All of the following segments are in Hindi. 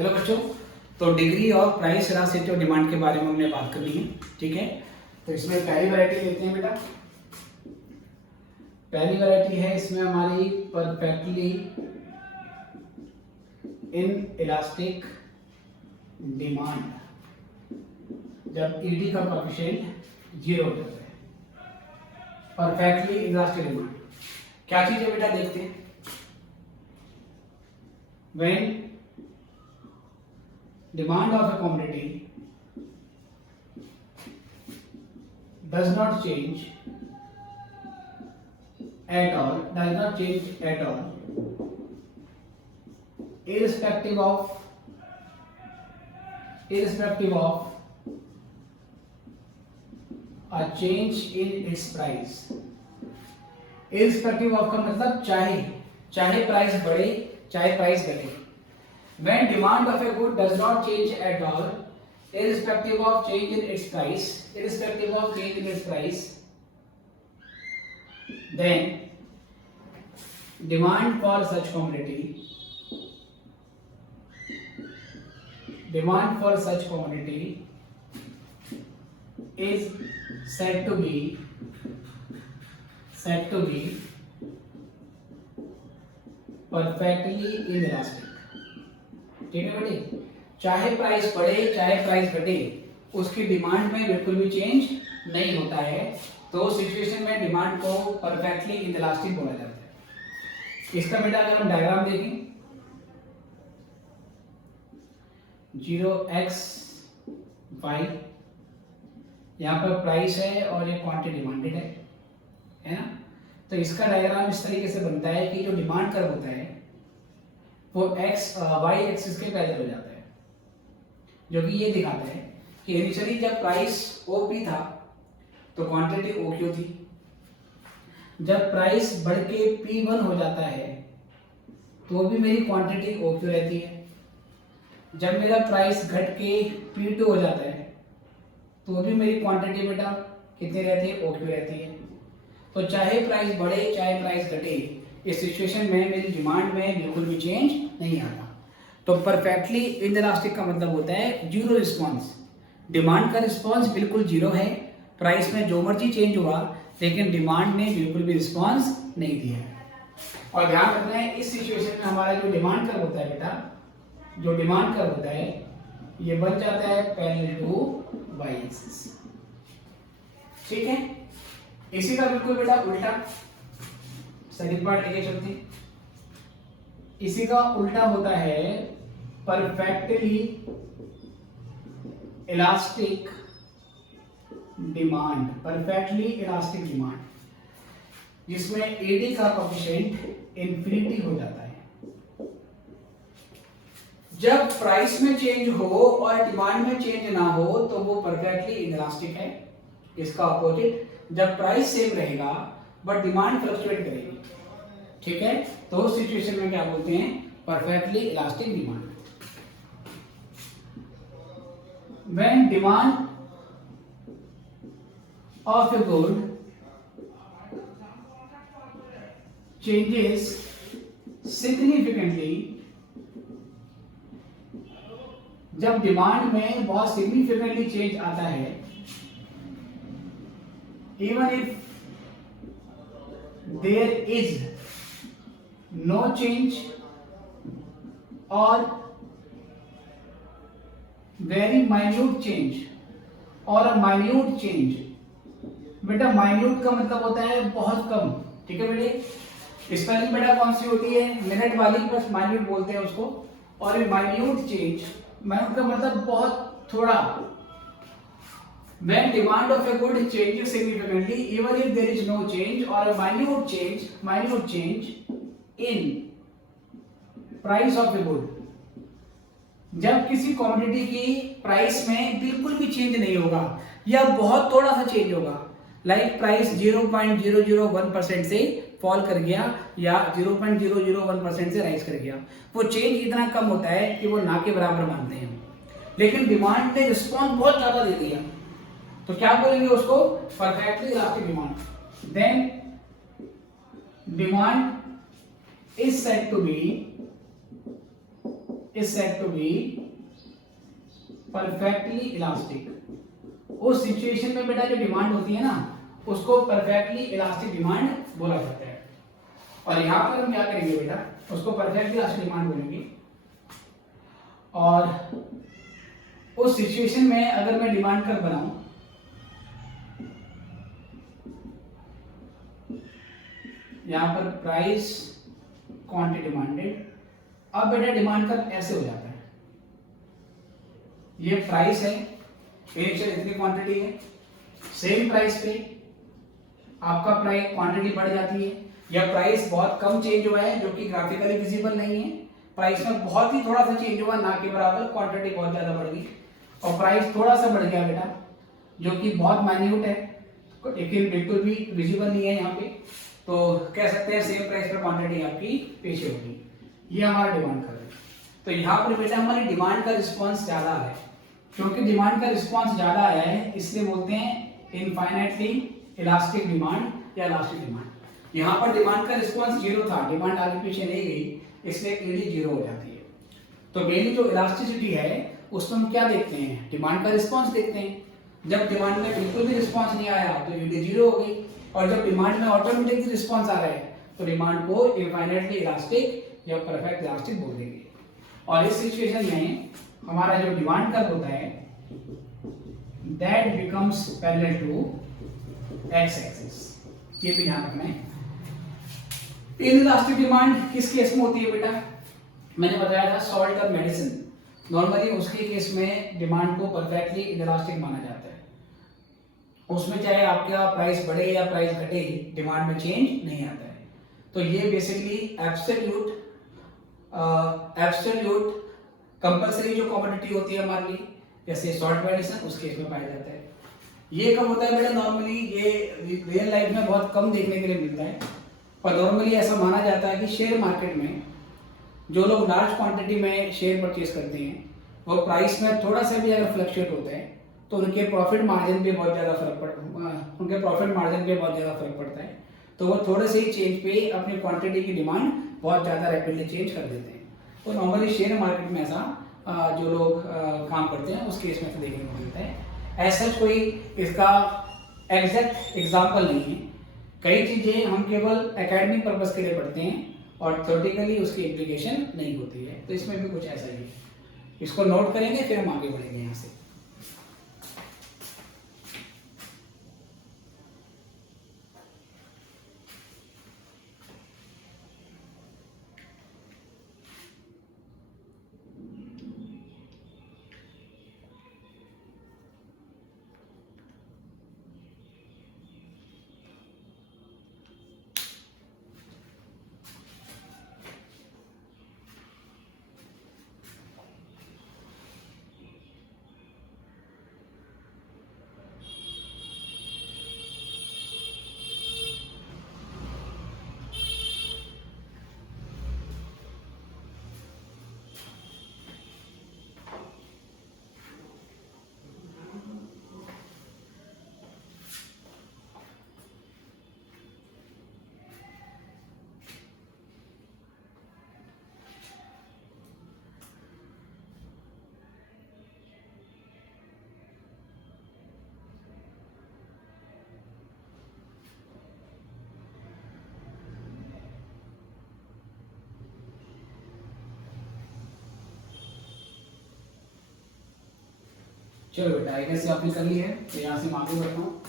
हेलो बच्चों, तो डिग्री और प्राइस इलास्टिसिटी और डिमांड के बारे में हमने बात करनी है। ठीक है, तो इसमें पहली वैरायटी लेते हैं बेटा। पहली वैरायटी है इसमें हमारी परफेक्टली इन इलास्टिक डिमांड, जब ईडी का कोएफिशिएंट 0 हो जाता है। परफेक्टली इलास्टिक डिमांड क्या चीज है बेटा, देखते हैं। When demand of a commodity does not change at all, irrespective of a change in its price। irrespective of का मतलब चाहे प्राइस बढ़े चाहे प्राइस घटे। When demand of a good does not change at all, irrespective of change in its price, then demand for such commodity is said to be perfectly inelastic। ठीक है बेटे, चाहे प्राइस बढ़े चाहे प्राइस घटे, उसकी डिमांड में बिल्कुल भी चेंज नहीं होता है। तो उस सिचुएशन में डिमांड को परफेक्टली इनइलास्टिक बोला जाता है। इसका बेटा अगर हम डायग्राम देखें, 0x y, यहाँ पर प्राइस है और ये क्वांटिटी डिमांडेड है ना। तो इसका डायग्राम इस तरीके से बनता है कि जो डिमांड कर्व होता है वो y एक्सिस के पैरेलल हो जाता है, जो कि ये दिखाता है कि इनिशियली जब प्राइस OP था तो क्वांटिटी OQ थी। जब प्राइस बढ़ के P1 हो जाता है तो भी मेरी क्वांटिटी OQ रहती है। जब मेरा प्राइस घट के P2 हो जाता है तो भी मेरी क्वांटिटी बेटा कितनी रहती है, OQ रहती है। तो चाहे प्राइस बढ़े चाहे प्राइस घटे, इस सिचुएशन में मेरी डिमांड में बिल्कुल भी चेंज नहीं आता। तो परफेक्टली इनइलास्टिक का मतलब होता है जीरो रिस्पांस। डिमांड का रिस्पांस बिल्कुल जीरो है, प्राइस में जो मर्जी चेंज हुआ लेकिन डिमांड ने बिल्कुल भी रिस्पांस नहीं दिया। और ध्यान रखना है, इस सिचुएशन में हमारा जो डिमांड कर्व होता है बेटा, जो डिमांड कर्व होता है ये बन जाता है पैरेलल टू y एक्सिस। ठीक है, इसी का बिल्कुल बेटा उल्टा सेकंड पार्ट लेके चलते हैं। इसी का उल्टा होता है परफेक्टली इलास्टिक डिमांड, जिसमें एडी का कोएफिशिएंट इन्फिनिटी हो जाता है। जब प्राइस में चेंज हो और डिमांड में चेंज ना हो तो वो परफेक्टली इनइलास्टिक है। इसका अपोजिट, जब प्राइस सेम रहेगा बट डिमांड फ्लक्चुएट करेगी। ठीक है, तो उस सिचुएशन में क्या बोलते हैं, perfectly elastic demand. When demand of a good changes significantly, जब डिमांड में बहुत सिग्निफिकेंटली चेंज आता है, even if there is no change or very minute change or a minute change। बेटा माइन्यूट का मतलब होता है बहुत कम। ठीक है बेटे, स्पेलिंग बेटा कौन सी होती है, मिनट वाली, बस माइन्यूट बोलते हैं उसको। और ये माइन्यूट चेंज, माइन्यूट का मतलब बहुत थोड़ा। When demand of a good changes significantly, even if there is no change or a minute change in price of a good, जब किसी कमोडिटी की प्राइस में बिल्कुल भी चेंज नहीं होगा या बहुत थोड़ा सा चेंज होगा, लाइक प्राइस 0.001% से फॉल कर गया या 0.001% से राइज कर गया, वो चेंज इतना कम होता है कि वो ना के बराबर मानते हैं। लेकिन डिमांड ने रिस्पॉन्स बहुत ज्यादा दे दिया तो क्या बोलेंगे उसको, perfectly elastic demand. Then demand is said to be is said to be perfectly elastic. उस सिचुएशन में बेटा जो डिमांड होती है ना, उसको परफेक्टली इलास्टिक डिमांड बोला जाता है। और यहां पर हम क्या करेंगे बेटा, उसको परफेक्टली इलास्टिक डिमांड बोलेंगे। और उस सिचुएशन में अगर मैं डिमांड कर्व बनाऊं, यहां पर प्राइस क्वांटिटी डिमांडेड, अब बेटा डिमांड कर्व ऐसे हो जाता है, ये प्राइस है, इनिशियल इतनी क्वांटिटी है, सेम प्राइस पे आपका प्राइस क्वांटिटी बढ़ जाती है, या प्राइस बहुत कम चेंज हुआ है जो कि ग्राफिकली विजिबल नहीं है, प्राइस में बहुत ही थोड़ा सा चेंज हुआ ना के बराबर, क्वांटिटी बहुत ज्यादा बढ़ गई, और प्राइस थोड़ा सा बढ़ गया बेटा जो कि बहुत माइन्यूट है लेकिन बिल्कुल भी विजिबल नहीं है यहाँ पे, तो कह सकते हैं सेम प्राइस पर क्वांटिटी आपकी पीछे होगी। ये हमारा डिमांड कर रहे हैं। तो यहाँ पर बेटा हमारी डिमांड का रिस्पॉन्स ज्यादा है, क्योंकि डिमांड का रिस्पॉन्स ज्यादा आया है इसलिए बोलते हैं इनफाइनाइटली इलास्टिक डिमांड या इलास्टिक डिमांड। यहाँ पर डिमांड का रिस्पॉन्स जीरो था, डिमांड आगे पीछे नहीं गई, इसलिए ईडी जीरो हो जाती है। तो मेनली जो इलास्टिसिटी है उसमें हम क्या देखते हैं, डिमांड का रिस्पॉन्स देखते हैं। जब डिमांड में बिल्कुल भी रिस्पॉन्स नहीं आया तो ईडी जीरो हो गई, और जब डिमांड में ऑटोमेटिक रिस्पॉन्स आ रहा है तो डिमांड को इनफाइनाइटली इलास्टिक या परफेक्ट इलास्टिक बोल देंगे। और इस सिचुएशन में हमारा जो डिमांड कर्व होता है that becomes parallel to X axis, ये भी ध्यान रखना है। इनइलास्टिक डिमांड किस केस में होती है बेटा, मैंने बताया था सॉल्ट और मेडिसिन, नॉर्मली उसके केस में डिमांड को परफेक्टली इनइलास्टिक माना जाता है। उसमें चाहे आपका प्राइस बढ़े या प्राइस घटे, डिमांड में चेंज नहीं आता है। तो ये बेसिकली एब्सोल्यूट कंपलसरी जो कमोडिटी होती है हमारे लिए, जैसे सॉल्ट मेडिसिन, उस केस में पाया जाता है। ये कब होता है बेटा, नॉर्मली ये रियल लाइफ में बहुत कम देखने के लिए मिलता है, पर नॉर्मली ऐसा माना जाता है कि शेयर मार्केट में जो लोग लार्ज क्वांटिटी में शेयर परचेज करते हैं वो प्राइस में थोड़ा सा भी अगर फ्लक्चुएट होता है तो उनके प्रॉफिट मार्जिन पे बहुत ज़्यादा फर्क पड़ता है। तो वो थोड़े से ही चेंज पे अपनी क्वांटिटी की डिमांड बहुत ज़्यादा रैपिडली चेंज कर देते हैं। तो नॉर्मली शेयर मार्केट में ऐसा जो लोग काम करते हैं उस केस में तो देखने को मिलता है। ऐसा कोई इसका एग्जैक्ट एग्जाम्पल नहीं है, कई चीज़ें हम केवल एकेडमिक पर्पस के लिए पढ़ते हैं और थ्योरेटिकली उसकी एप्लीकेशन नहीं होती है। तो इसमें भी कुछ ऐसा ही है, इसको नोट करेंगे फिर हम आगे बढ़ेंगे यहाँ से। चलो बेटा आई गेस आपने कर ली है, तो यहाँ से मैं आगे बढ़ता हूँ।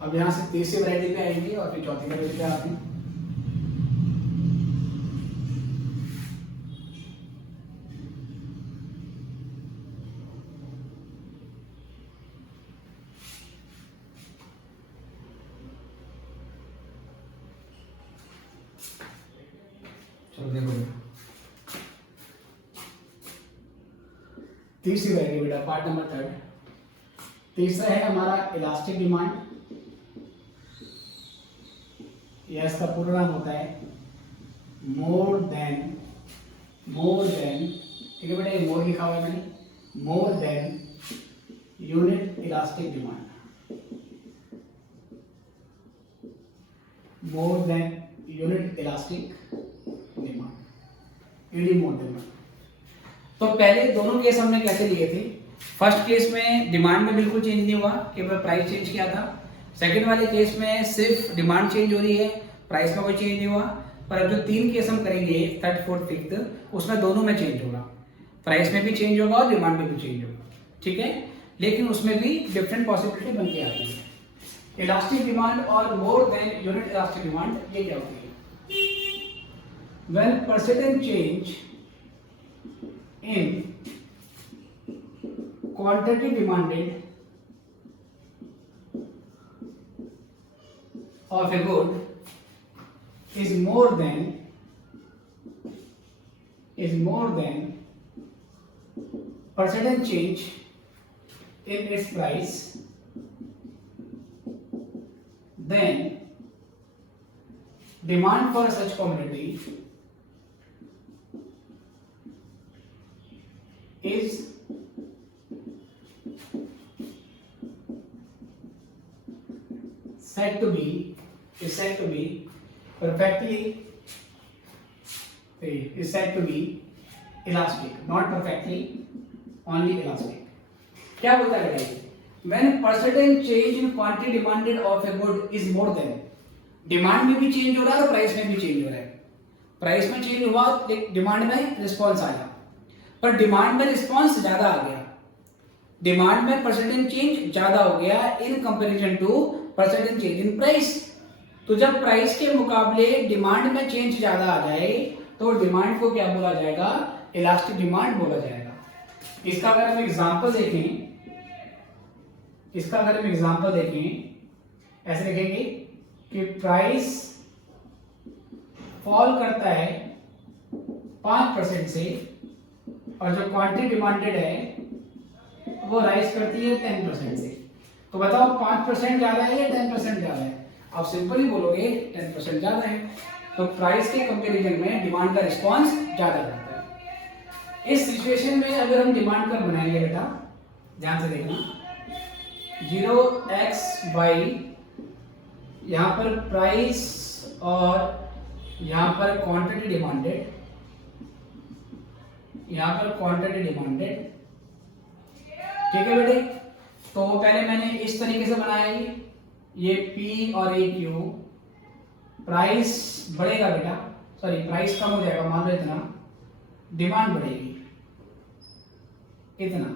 अब यहाँ से तीसरी वैरायटी पे आएंगे और फिर चौथी वैरायटी पे आते हैं। चलो देखो तीसरी वैरायटी बेटा, पार्ट नंबर 3। तीसरा है हमारा इलास्टिक डिमांड, या इसका पूरा नाम होता है मोर देन, ठीक है बेटा, ये मोर लिखा हुआ है मैंने, more than unit elastic demand, more than unit elastic demand, unity more than. तो पहले दोनों केस हमने कैसे लिए थे? फर्स्ट केस में डिमांड में बिल्कुल चेंज नहीं हुआ, केवल प्राइस चेंज किया था। सेकंड वाले केस में सिर्फ डिमांड चेंज हो रही है, प्राइस में कोई चेंज नहीं हुआ। पर अब जो तीन केस हम करेंगे, थर्ड फोर्थ फिफ्थ, उसमें दोनों में चेंज होगा, प्राइस में भी चेंज होगा और डिमांड में भी चेंज होगा, ठीक है। लेकिन उसमें भी डिफरेंट पॉसिबिलिटी बन के आती है। इलास्टिक डिमांड और more than unit elastic demand, ये क्या होती है? When percentage change in quantity demanded of a good is more than percentage change in its price, then demand for such commodity is said to be elastic, not perfectly, only elastic. क्या बोलता है बेटा ये? When percentage change in quantity demanded of a good is more than, demand में भी चेंज हो रहा है और प्राइस में भी चेंज हो रहा है। प्राइस में चेंज हुआ, डिमांड में रिस्पॉन्स आया, पर डिमांड में रिस्पॉन्स ज्यादा आ गया, डिमांड में परसेंटेज चेंज ज्यादा हो गया in comparison to percentage change in price. तो जब प्राइस के मुकाबले डिमांड में चेंज ज्यादा आ जाए तो डिमांड को क्या बोला जाएगा? इलास्टिक डिमांड बोला जाएगा। इसका अगर हम एग्जांपल देखें, ऐसे देखेंगे कि प्राइस फॉल करता है 5% से और जो क्वांटिटी डिमांडेड है वो राइज करती है 10% से। तो बताओ 5% ज्यादा है या 10% ज्यादा है? आप सिंपल ही बोलोगे 10% ज्यादा है। तो प्राइस के कंपैरिजन में डिमांड का रिस्पांस ज्यादा रहता है। इस सिचुएशन में अगर हम डिमांड कर्व बनाएंगे बेटा, ध्यान से देखना, 0x बाई यहाँ पर प्राइस और यहाँ पर क्वांटिटी डिमांडेड, ठीक है बेटे। तो पहले मैंने इस तरीके से बनाया, ये P और ये Q, प्राइस बढ़ेगा बेटा, सॉरी प्राइस कम हो जाएगा, मान लो इतना, डिमांड बढ़ेगी इतना।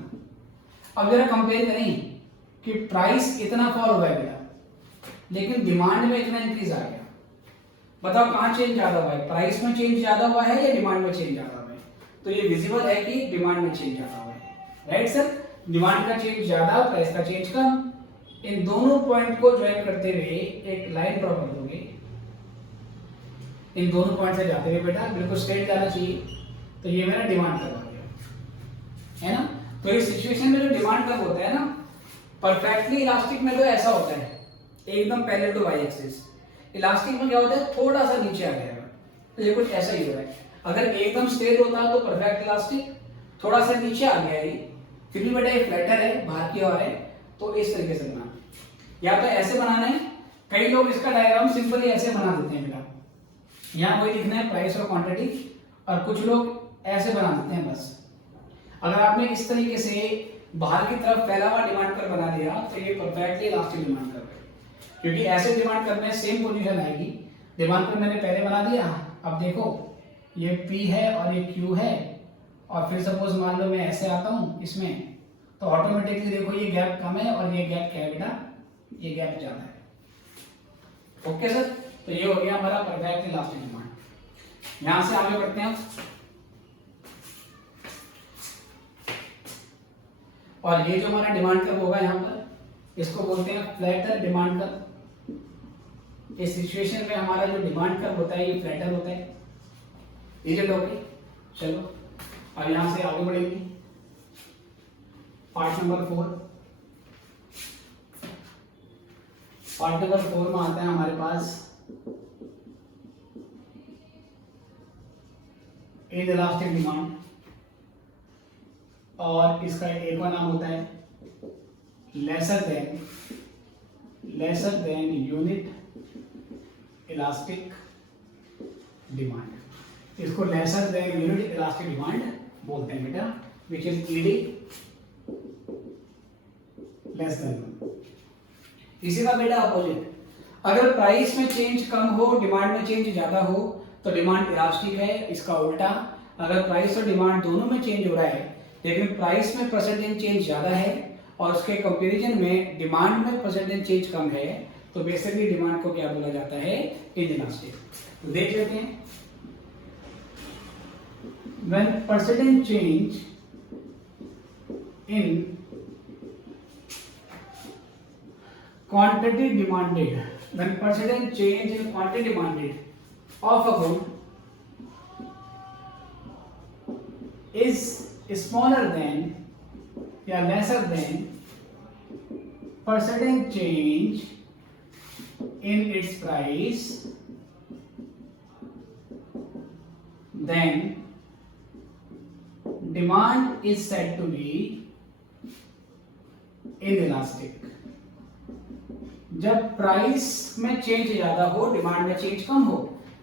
अब जरा कंपेयर करें कि प्राइस इतना फॉल हो गया बेटा, लेकिन डिमांड में इतना इंक्रीज आ गया। बताओ कहाँ चेंज ज्यादा हुआ है? प्राइस में चेंज ज्यादा हुआ है या डिमांड में चेंज ज्यादा हुआ है? तो ये विजिबल है कि डिमांड में चेंज ज्यादा हुआ है, राइट सर। डिमांड का चेंज ज्यादा, प्राइस का चेंज कम। इन दोनों पॉइंट को ज्वाइन करते हुए एक लाइन ड्रॉ कर दोगे, इन दोनों पॉइंट से जाते हुए बेटा बिल्कुल स्ट्रेट जाना चाहिए। तो ये मेरा डिमांड कर्व आ गया, है ना। तो इस सिचुएशन में जो डिमांड कर्व होता है ना, परफेक्टली इलास्टिक में तो ऐसा होता है एकदम parallel to Y axis. Elastic में क्या होता है? थोड़ा सा नीचे आ गया, तो ये कुछ ऐसा ही हो रहा है। अगर एकदम स्ट्रेट होता तो परफेक्ट इलास्टिक, थोड़ा सा नीचे आ गया ये, फिर भी बेटा ये फ्लैटर है, बाहर की ओर है। तो इस तरीके से बनाना, या तो ऐसे बनाना है। कई लोग इसका डायग्राम सिंपली ऐसे बना देते हैं बेटा, यहाँ कोई लिखना है प्राइस और क्वांटिटी, और कुछ लोग ऐसे बना देते हैं बस। अगर आपने इस तरीके से बाहर की तरफ फैला हुआ डिमांड कर्व बना दिया तो ये परफेक्टली इलास्टिक डिमांड कर्व है, क्योंकि ऐसे डिमांड कर्व में सेम पोजीशन आएगी। डिमांड कर्व मैंने पहले बना दिया, अब देखो ये P है और ये Q है, और फिर सपोज मान लो मैं ऐसे आता हूँ इसमें, तो ऑटोमेटिकली देखो ये गैप कम है और ये गैप क्या है बेटा? ये गैप ज्यादा है। ओके सर, तो ये हो गया हमारा परफेक्ट इलास्टिक डिमांड। यहां से आगे बढ़ते हैं, और ये जो हमारा डिमांड कर्व होगा यहाँ पर, इसको बोलते हैं फ्लैटर डिमांड कर्व। इस सिचुएशन में हमारा जो डिमांड कर्व होता है ये फ्लैटर होता है। Is it okay? चलो अब यहां से आगे बढ़ेंगे, पार्ट नंबर 4। पार्ट नंबर 4 में आता है हमारे पास इलास्टिक डिमांड और इसका एक और नाम होता है lesser than unit elastic demand. इसको lesser than unit elastic demand बोलते हैं बेटा, which is ED less than. इसी का बेटा अपोजिट, अगर प्राइस में चेंज कम हो डिमांड में चेंज ज्यादा हो तो डिमांड इलास्टिक है। इसका उल्टा, अगर प्राइस और डिमांड दोनों में चेंज हो रहा है लेकिन प्राइस में परसेंटेज चेंज ज्यादा है और उसके कंपैरिजन में डिमांड में परसेंटेज चेंज कम है तो बेसिकली डिमांड को क्या बोला जाता है, इनइलास्टिक। तो देख लेते हैं, when percentage change in quantity demanded, when percentage change in quantity demanded of a good is smaller than या lesser than percentage change in its price, then demand is said to be inelastic। जब प्राइस में चेंज ज्यादा हो डिमांड में चेंज कम हो,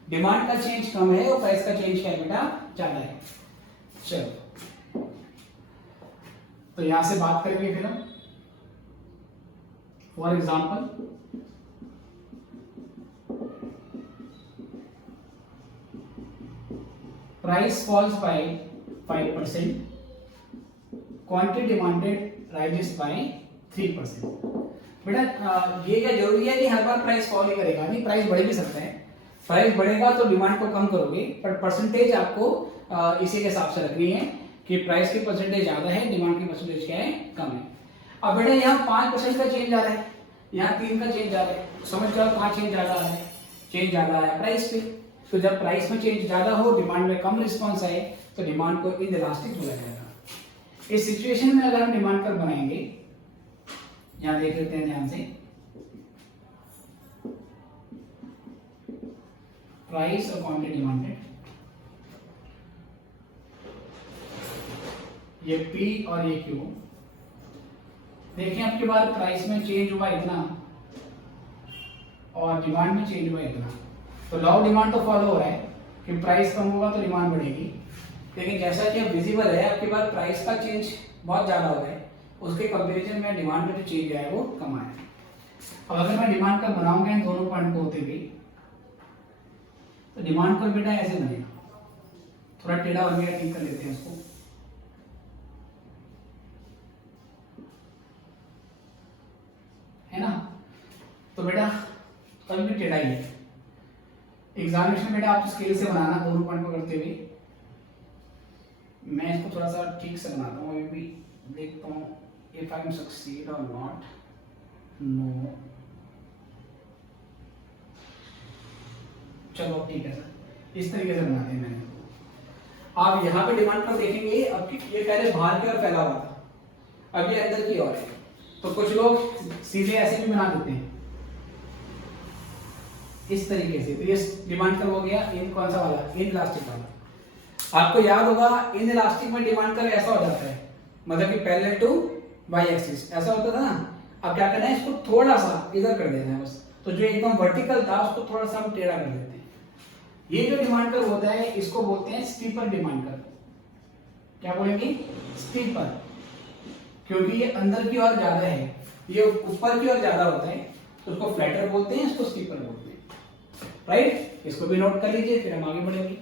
डिमांड का चेंज कम है और प्राइस का चेंज क्या है बेटा, ज्यादा है। चलो तो यहां से बात करेंगे फिर हम, for example price falls by 5%, quantity demanded rises by 3%। बेटा ये क्या जरूरी है कि हर बार प्राइस फॉल ही करेगा? नहीं, प्राइस बढ़ भी सकता है। प्राइस बढ़ेगा तो डिमांड को कम करोगे, पर परसेंटेज आपको इसी के हिसाब से रखनी है कि प्राइस की परसेंटेज ज्यादा है, डिमांड की परसेंटेज क्या है, कम है। अब बेटा यहाँ 5% का चेंज आ रहा है, यहाँ 3 का चेंज आ रहा है, समझ जाओ कहाँ चेंज ज्यादा आ रहा है, चेंज ज्यादा आया प्राइस पे। तो जब प्राइस में चेंज ज्यादा हो डिमांड में कम रिस्पॉन्स आए तो डिमांड को इनइलास्टिक बोला जाएगा। इस सिचुएशन में अगर हम डिमांड कर्व बनाएंगे, यहां देख लेते हैं ध्यान से, प्राइस और क्वांटिटी डिमांडेड, ये P और ये Q। देखिए आपके बाद प्राइस में चेंज हुआ इतना और डिमांड में चेंज हुआ इतना, तो लॉ ऑफ डिमांड तो फॉलो हो रहा है कि प्राइस कम होगा तो डिमांड बढ़ेगी। लेकिन जैसा कि अब विजिबल है आपके पास प्राइस का चेंज बहुत ज्यादा हो रहा है, उसके कंपैरिजन में डिमांड में जो चेंज आया वो कम आया। अब अगर मैं डिमांड का बनाऊंगा इन दोनों पॉइंट को होते हुए तो डिमांड पर बेटा ऐसे बनेगा, थोड़ा टेढ़ा हो गया, ठीक कर लेते हैं उसको। है ना, तो बेटा कल भी टेढ़ा ही है। एग्जामिनेशन बेटा आप स्केल से बनाना दोनों पॉइंट को करते हुए। मैं इसको थोड़ा सा ठीक से बनाता हूँ, अभी भी देखता हूँ इफ आई एम सक्सीड और नॉट। नो, चलो ठीक है सर, इस तरीके से बनाते हैं मैंने। आप यहाँ पे डिमांड पर देखेंगे, अब ये पहले बाहर की ओर फैला हुआ था, अब ये अंदर की ओर है। तो कुछ लोग सीधे ऐसे भी बना देते हैं इस तरीके से, तो ये डिमांड कर्व हो गया इन कौन सा वाला, इन इलास्टिक वाला। आपको याद होगा इन इलास्टिक में डिमांड कर्व ऐसा हो जाता है, मतलब कि पैरेलल टू वाई एक्सिस ऐसा होता था ना। अब क्या करना है, इसको थोड़ा सा इधर कर देना है बस, तो जो एकदम वर्टिकल था उसको थोड़ा सा हम टेढ़ा कर देते हैं। ये जो डिमांड कर्व होता है इसको बोलते हैं स्टीपर डिमांड कर्व। क्या बोलेंगे, स्टीपर, क्योंकि ये अंदर की ओर ज्यादा है, ये ऊपर की ओर ज्यादा होता है, तो उसको फ्लैटर बोलते हैं, इसको स्टीपर बोलते हैं। राइट, इसको भी नोट कर लीजिए, फिर हम आगे बढ़ेंगे।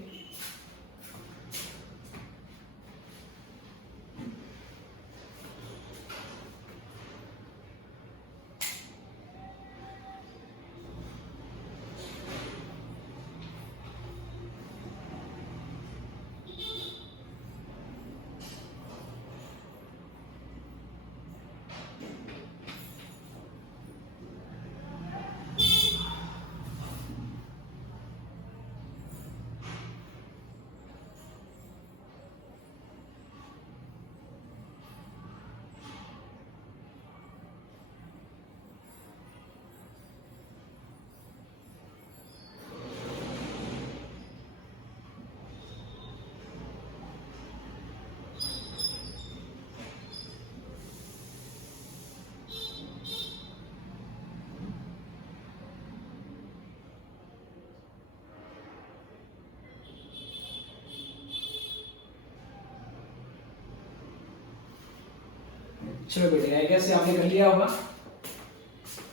चलो बेटे, आई गेस आपने कर लिया होगा,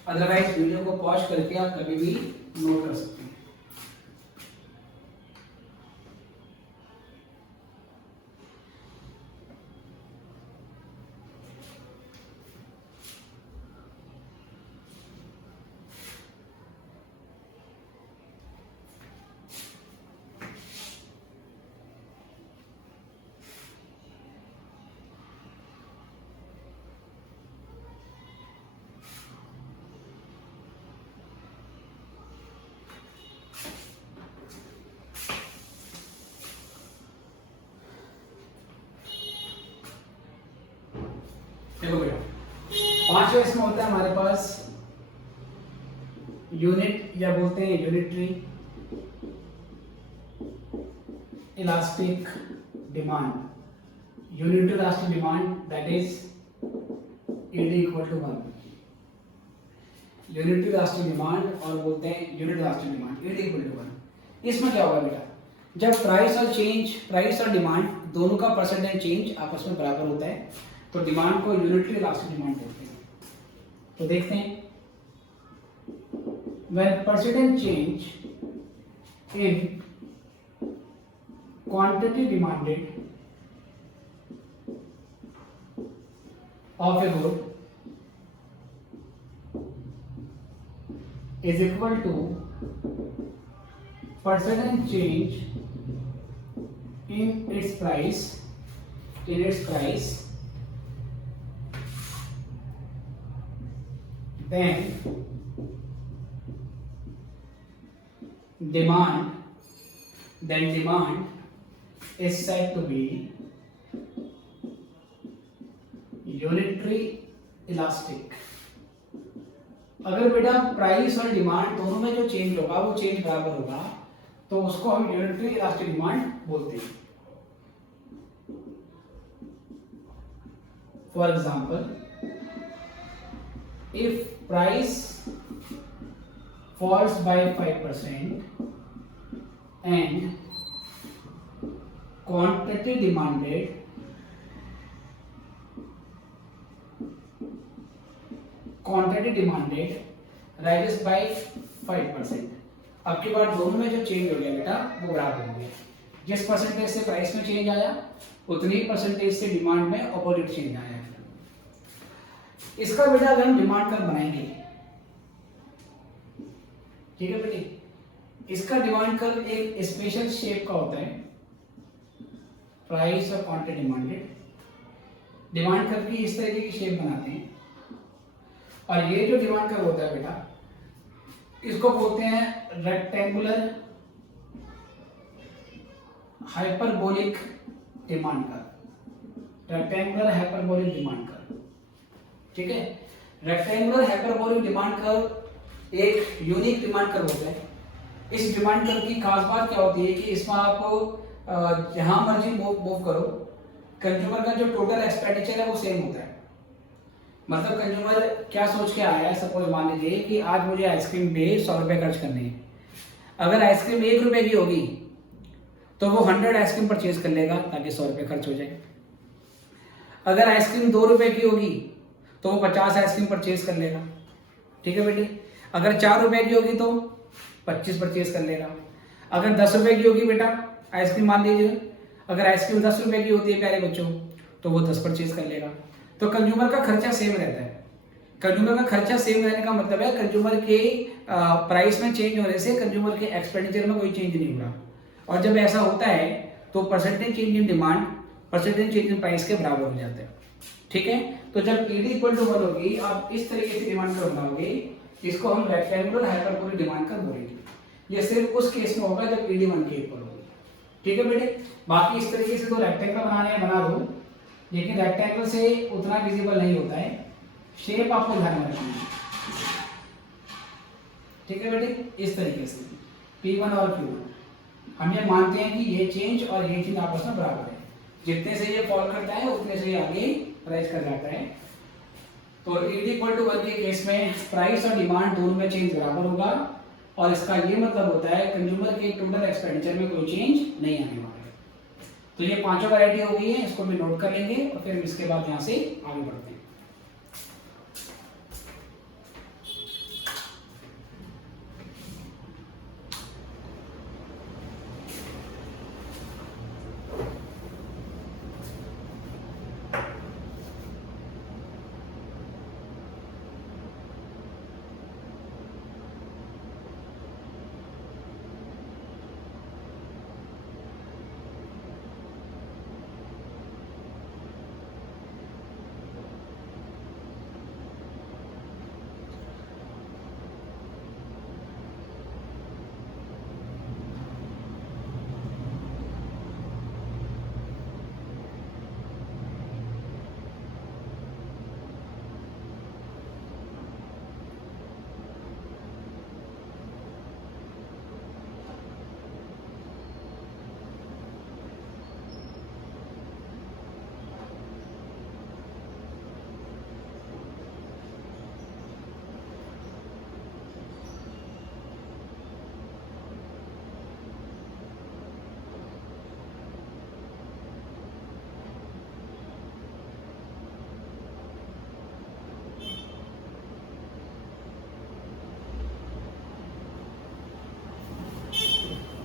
अदरवाइज वीडियो को पॉज करके आप कभी भी नोट कर सकते हैं। देखो बेटा, पांचवा इसमें होता है हमारे पास यूनिट, या बोलते हैं unitary elastic demand. Unitary elastic demand that is ED equal to 1। Unitary elastic demand और बोलते हैं unit elastic demand, ED equal to 1। इसमें क्या होगा बेटा, जब प्राइस और डिमांड दोनों का परसेंटेज चेंज आपस में बराबर होता है तो डिमांड को यूनिटरी इलास्टिक डिमांड बोलते हैं। तो देखते हैं, when percentage change in quantity demanded of a good is equal to percentage change in its price, then demand is said to be unitary elastic। अगर बेटा प्राइस और डिमांड दोनों में जो चेंज होगा वो चेंज बराबर होगा तो उसको हम यूनिटरी इलास्टिक डिमांड बोलते हैं। For example, if price falls by 5% and quantity demanded rises by 5%। अब की बार दोनों में जो चेंज हो गया बेटा वो बराबर हो गया। जिस परसेंटेज से प्राइस में चेंज आया उतनी परसेंटेज से डिमांड में अपोजिट चेंज आया। इसका बेटा अगर हम डिमांड कर्व बनाएंगे, ठीक है बेटे, इसका डिमांड कर्व एक स्पेशल शेप का होता है, प्राइस और क्वांटिटी डिमांडेड। डिमांड कर्व की इस तरीके की शेप बनाते हैं और ये जो डिमांड कर्व होता है बेटा इसको बोलते हैं rectangular hyperbolic demand curve. Rectangular hyperbolic demand curve, ठीक है। रेक्टेंगुलर हाइपरबोलिक डिमांड कर्व एक यूनिक डिमांड कर्व होता है। इस डिमांड कर्व की खास बात क्या होती है कि इसमें आप जहां मर्जी मूव करो, कंज्यूमर का जो टोटल एक्सपेंडिचर है वो सेम होता है। मतलब कंज्यूमर क्या सोच के आया है, सपोज मान लीजिए कि आज मुझे आइसक्रीम पे 100 रुपये खर्च करने हैं। अगर आइसक्रीम 1 रुपये की होगी तो वो 100 आइसक्रीम परचेज कर लेगा ताकि 100 रुपये खर्च हो जाए। अगर आइसक्रीम 2 रुपये की होगी तो वो 50 आइसक्रीम परचेज कर लेगा, ठीक है बेटे। अगर 4 रुपये की होगी तो 25 परचेज कर लेगा। अगर 10 रुपये की होगी बेटा आइसक्रीम, मान लीजिए अगर आइसक्रीम 10 रुपये की होती है प्यारे बच्चों तो वो 10 परचेज कर लेगा। तो कंज्यूमर का खर्चा सेम रहता है। कंज्यूमर का खर्चा सेम रहने का मतलब है कंज्यूमर के प्राइस में चेंज होने से कंज्यूमर के एक्सपेंडिचर में कोई चेंज नहीं होगा। और जब ऐसा होता है तो percentage change in demand percentage change in price के बराबर हो जाते हैं, ठीक है। तो जब ईडी इक्वल टू 1 होगी आप इस तरीके से डिमांड कर्व बनाओगे, इसको हम रेक्टेंगुलर हाइपरबोलिक डिमांड कर्व बोलेंगे। ये सिर्फ उस केस में होगा जब ईडी 1 के इक्वल होगी, ठीक है बेटे। बाकी इस तरीके से तो रेक्टेंगल बनाने हैं बना दो, लेकिन रेक्टेंगल से उतना विजिबल नहीं होता है। शेप आपको ध्यान में रखना है, ठीक है बेटे। इस तरीके से P1 और Q1 हम ये मानते हैं कि ये चेंज और ये चेंज आपस में बराबर है। जितने से ये फॉल करता है उतने से ये आगे राइज कर जाता है। तो ईडी इक्वल टू 1 के केस में प्राइस और डिमांड दोनों में चेंज बराबर होगा और इसका ये मतलब होता है कंज्यूमर के टोटल एक्सपेंडिचर में कोई चेंज नहीं आने वाला है। तो ये पांचों वैरायटी हो गई है, इसको भी नोट कर लेंगे और फिर इसके बाद यहाँ से आगे बढ़ते हैं।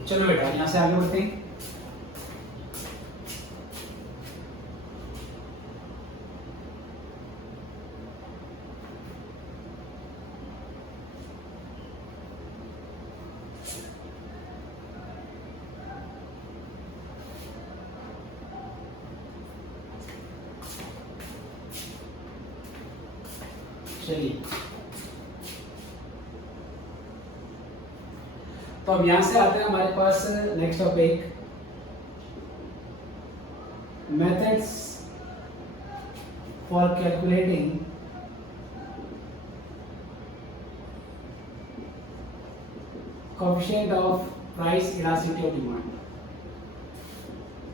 चलो बेटा यहाँ से आगे बढ़ते हैं। चलिए, तो अब यहां से आते हैं हमारे पास next topic, methods for calculating coefficient of price elasticity of demand.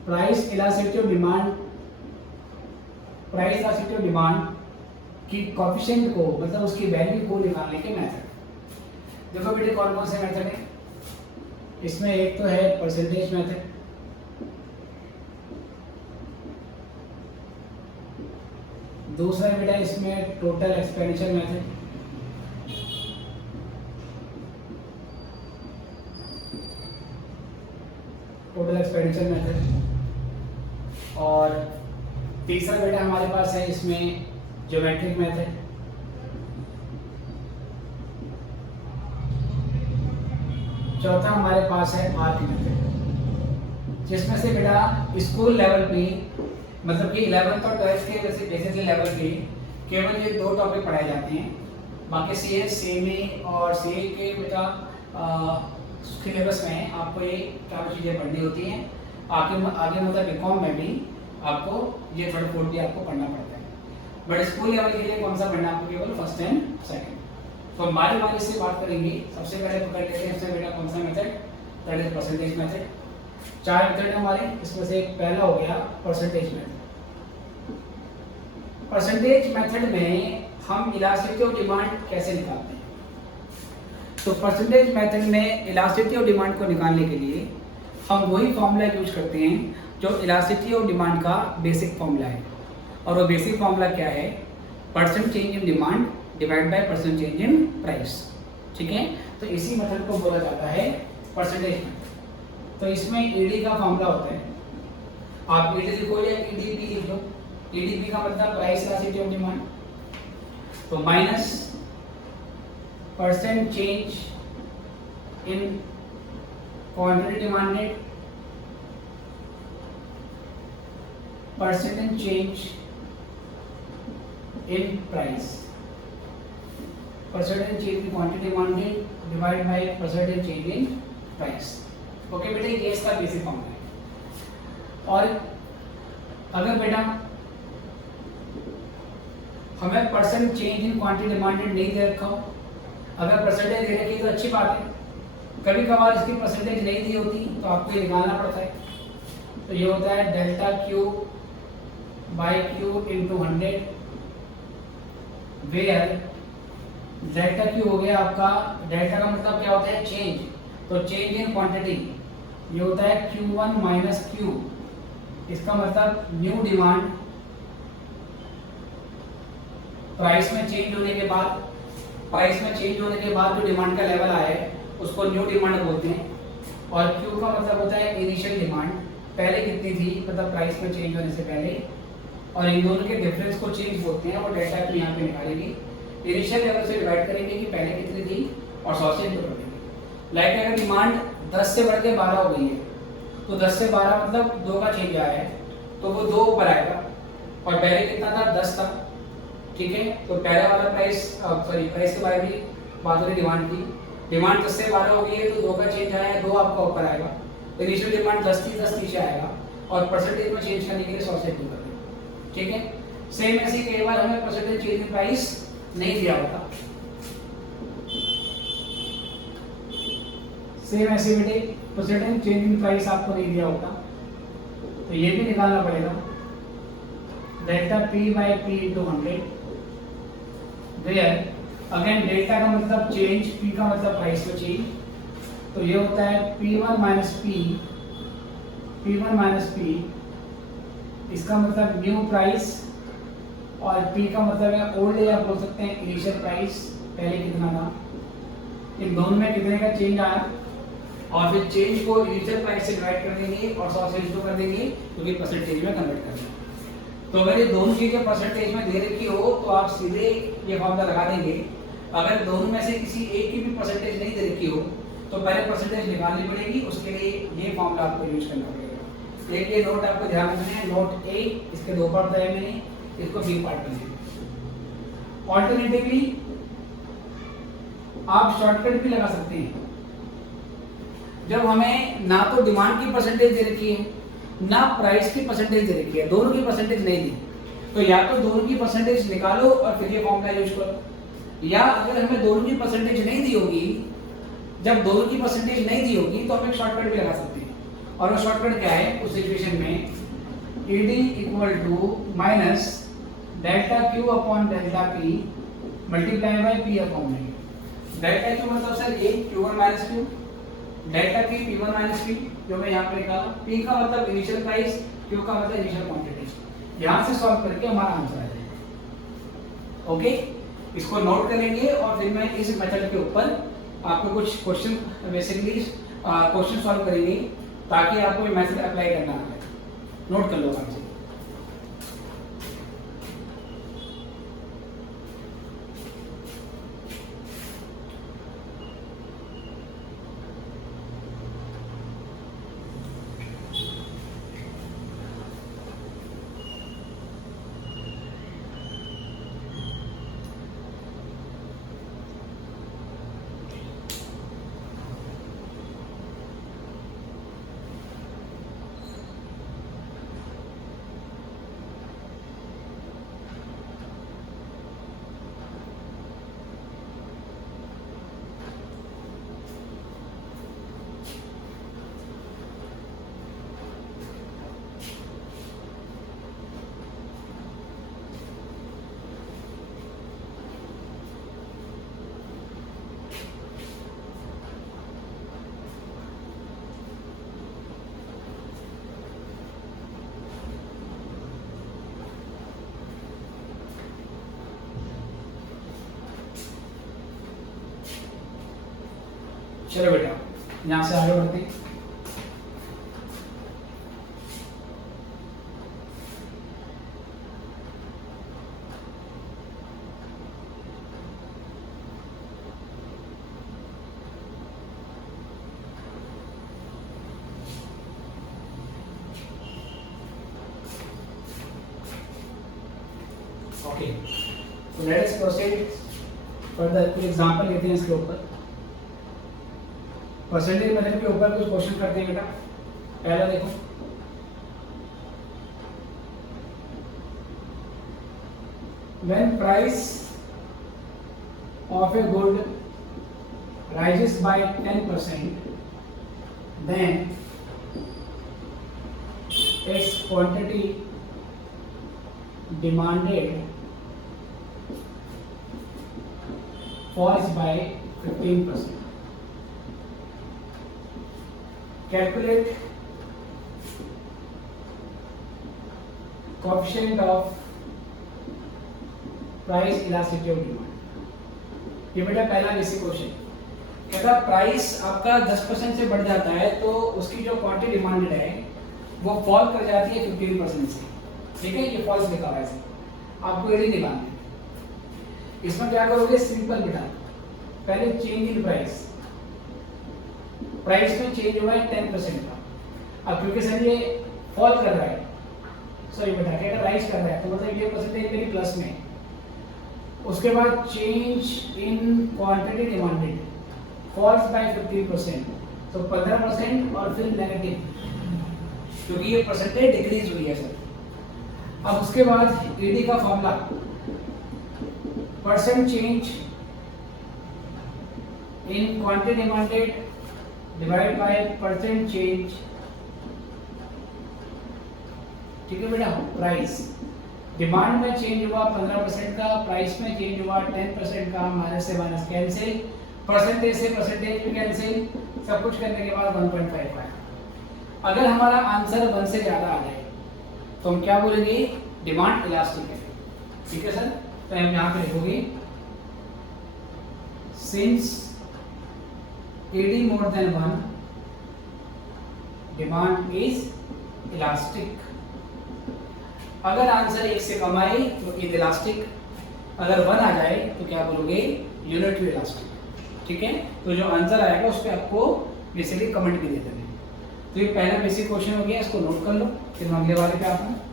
Price elasticity of demand, price elasticity of demand कि कोएफिशिएंट को, मतलब उसकी वैल्यू को निकालने के मेथड। देखो बेटे कौन कौन से मेथड है इसमें। एक तो है परसेंटेज मेथड, दूसरा है बेटा इसमें total expenditure method, total expenditure method, और तीसरा बेटा हमारे पास है इसमें ज्योमेट्रिक मेथड, चौथा हमारे पास है आर्क मेथड। जिसमें से बेटा स्कूल लेवल पे, मतलब कि 11th और 12th के वैसे बेसिक लेवल पे केवल ये दो टॉपिक पढ़ाए जाते हैं। बाकी सीएस, सीएमए और सीए के बेटा सिलेबस में आपको ये चारों चीज़ें पढ़नी होती हैं। आगे मतलब बीकॉम में भी आपको ये थर्ड फोर्थ भी आपको पढ़ना पड़ता है। बट स्कूल लेवल के लिए कौन सा पढ़ना आपको, केवल फर्स्ट एंड सेकंड। तो बारी बारी से बात करेंगे। सबसे पहले पकड़ लेते हैं इसमें बेटा कौन सा method, that is percentage method. चार मेथड है हमारे, इसमें से पहला हो गया परसेंटेज मेथड। परसेंटेज मेथड में हम इलास्टिसिटी ऑफ डिमांड कैसे निकालते हैं। तो परसेंटेज मेथड में इलास्टिसिटी ऑफ डिमांड को निकालने के लिए हम वही फॉर्मूला यूज करते हैं जो इलास्टिसिटी ऑफ डिमांड का बेसिक फॉर्मूला है। और वो बेसिक फॉर्मूला क्या है, percent change in demand divide by percent change in price. ठीक है, तो इसी मेथड को बोला जाता है परसेंटेज मेथड। तो इसमें ईडी का फॉर्मूला होता है, आप ईडी लिखो या ईडीपी लिख लो। ईडीपी का मतलब प्राइस इलास्टिसिटी ऑफ डिमांड, तो minus percent change in quantity demanded, percentage change in price, percentage change in quantity demanded divided by percentage change in price। Okay बेटा, ये इसका बेसिक फॉर्मूला है। और अगर बेटा हमें percent change in quantity demanded नहीं दे रखा हो, अगर परसेंटेज दे रखी तो अच्छी बात है, कभी कभार इसकी परसेंटेज नहीं दी होती तो आपको ये निकालना पड़ता है। तो ये होता है delta Q by Q into 100, where delta Q हो गया आपका, डेल्टा का मतलब क्या होता है, चेंज। तो चेंज इन क्वांटिटी ये होता है Q1 माइनस क्यू, इसका मतलब न्यू डिमांड प्राइस में चेंज होने के बाद, प्राइस में चेंज होने के बाद जो डिमांड का लेवल आया है उसको न्यू डिमांड बोलते हैं। और Q का मतलब होता है इनिशियल डिमांड, पहले कितनी थी, मतलब प्राइस में चेंज होने से पहले, और इन दोनों के डिफरेंस को चेंज बोलते हैं। और डेल्टा को यहाँ पे निकालेंगे, इनिशियल लेवल से डिवाइड करेंगे कि पहले कितनी थी और 100 से डिवाइड करेंगे। लाइक अगर डिमांड 10 से बढ़ के 12 हो गई है तो 10 से 12 मतलब 2 का चेंज आया है, तो वो 2 ऊपर आएगा। और पहले कितना था, 10 था। ठीक है, तो पहला वाला प्राइस, सॉरी प्राइस के बारे में बात हो रही डिमांड की, डिमांड 10 से 12 हो गई है तो 2 का चेंज आया है, 2 आपका ऊपर आएगा। इनिशियल डिमांड 10 थी, 10 नीचे आएगा, और परसेंटेज में चेंज करने के लिए 100 से डिवाइड करेंगे। ठीक है, सेम ऐसे कई बार हमें परसेंटेज चेंज इन प्राइस नहीं दिया होता, सेम ऐसे बेटे परसेंटेज चेंज इन प्राइस आपको नहीं दिया होता, तो ये भी निकालना पड़ेगा। Delta P by P into 100, where again delta का मतलब चेंज, पी का मतलब प्राइस में चेंज, तो ये होता है P1 minus P, P1 minus P, इसका मतलब न्यू प्राइस, और P का मतलब है ओल्ड, या बोल सकते हैं इनिशियल प्राइस, पहले कितना था। इन दोनों में कितने का चेंज आया, और फिर चेंज को इनिशियल प्राइस से डिवाइड कर देंगे और 100 से इसको कर देंगे तो फिर परसेंटेज में कन्वर्ट कर देंगे। तो अगर ये दोनों चीजें परसेंटेज में दे रखी हो तो आप सीधे ये फॉर्मूला लगा देंगे। अगर दोनों में से किसी एक की भी परसेंटेज नहीं दे रखी हो तो पहले परसेंटेज निकालनी पड़ेगी, उसके लिए ये फॉर्मूला आपको यूज करना पड़ेगा। एक ये नोट आपको ध्यान रखना है, नोट ए, इसके दो पार्ट बताए मैंने, इसको 3 पार्ट बनाए। ऑल्टरनेटिवली आप शॉर्टकट भी लगा सकते हैं। जब हमें ना तो डिमांड की परसेंटेज दे रखी है ना प्राइस की परसेंटेज दे रखी है, दोनों की परसेंटेज नहीं दी, तो या तो दोनों की परसेंटेज निकालो और फिर ये फॉर्मूला यूज करो, या अगर हमें दोनों की परसेंटेज नहीं दी होगी, जब दोनों की परसेंटेज नहीं दी होगी तो हम एक शॉर्टकट भी लगा सकते हैं। और वो शॉर्टकट क्या है उस सिचुएशन में, ED equal to minus delta Q upon delta P multiply by P upon P। Delta Q मतलब सर ये Q1 minus Q, delta P P1 minus P जो मैं यहाँ पे लिखा, P का मतलब इनिशियल प्राइस, Q का मतलब इनिशियल क्वांटिटी। यहाँ से सॉल्व करके हमारा आंसर आ जाएगा। ओके, इसको नोट करेंगे और फिर मैं इस मेथड के ऊपर आपको कुछ क्वेश्चन बेसिकली क्वेश्चन सॉल्व करेंगे ताकि आपको ये मेथड अप्लाई करना आए। नोट कर लो आप से। चलो बेटा यहाँ से आगे बढ़ते हैं। ओके, तो लेट अस प्रोसीड फर्दर। कुछ एग्जांपल लेते हैं इसके ऊपर, परसेंटेज मेथड के ऊपर कुछ क्वेश्चन करते हैं बेटा। पहला देखो, when price of a good rises by 10%, then its quantity demanded falls by 15%. Calculate coefficient of price elasticity of demand. ये बेटा पहला बेसिक क्वेश्चन कहता प्राइस आपका 10% से बढ़ जाता है तो उसकी जो क्वांटिटी डिमांडेड है वो फॉल कर जाती है 15% से। ठीक है, ये फॉल्स लिखा हुआ है ऐसे, आपको ये निकालना है। इसमें क्या करोगे, सिंपल बेटा, पहले चेंज इन प्राइस, प्राइस में चेंज हुआ है 10% का। अब क्योंकि सर ये फॉल कर रहा है, सॉरी बेटा क्या राइज कर रहा है, तो मतलब ये परसेंटेज मेरी प्लस में। उसके बाद change in quantity demanded falls by 15%, तो 15% और फिर नेगेटिव क्योंकि ये परसेंटेज डिक्रीज हुई है सर। अब उसके बाद ईडी का formula, percent change in quantity demanded divide bye percent change, ठीक है बेटा, प्राइस। डिमांड में चेंज हुआ 15% का, प्राइस में चेंज हुआ 10% का, माइनस से माइनस कैंसिल, परसेंटेज से परसेंटेज भी कैंसिल, सब कुछ करने के बाद 1.55। अगर हमारा आंसर 1 से ज्यादा आ जाए तो हम क्या बोलेंगे, डिमांड इलास्टिक है। ठीक है सर, तो हम यहाँ पे लिखोगे since ED more than 1 demand is elastic. अगर आंसर 1 से कम आए तो इनइलास्टिक, अगर 1 आ जाए तो क्या बोलोगे, यूनिटरी इलास्टिक। ठीक है, तो जो आंसर आएगा उस पर आपको बेसिकली कमेंट भी दे देंगे। तो ये पहला बेसिक क्वेश्चन हो गया, इसको नोट कर लो, फिर हम अगले वाले पे आते हैं।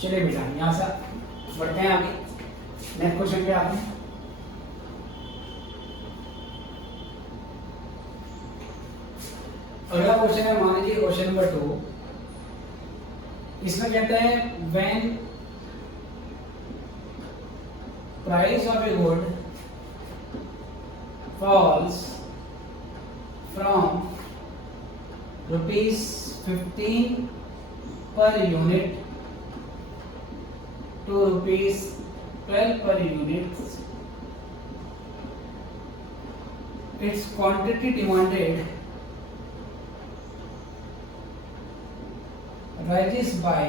चलिए बेटा यहाँ से बढ़ते हैं आगे, नेक्स्ट क्वेश्चन पे आते हैं। अगला क्वेश्चन है, मान लीजिए क्वेश्चन नंबर 2। इसमें कहता है when price of a good falls from ₹15 per unit to ₹12 per unit, its quantity demanded rises by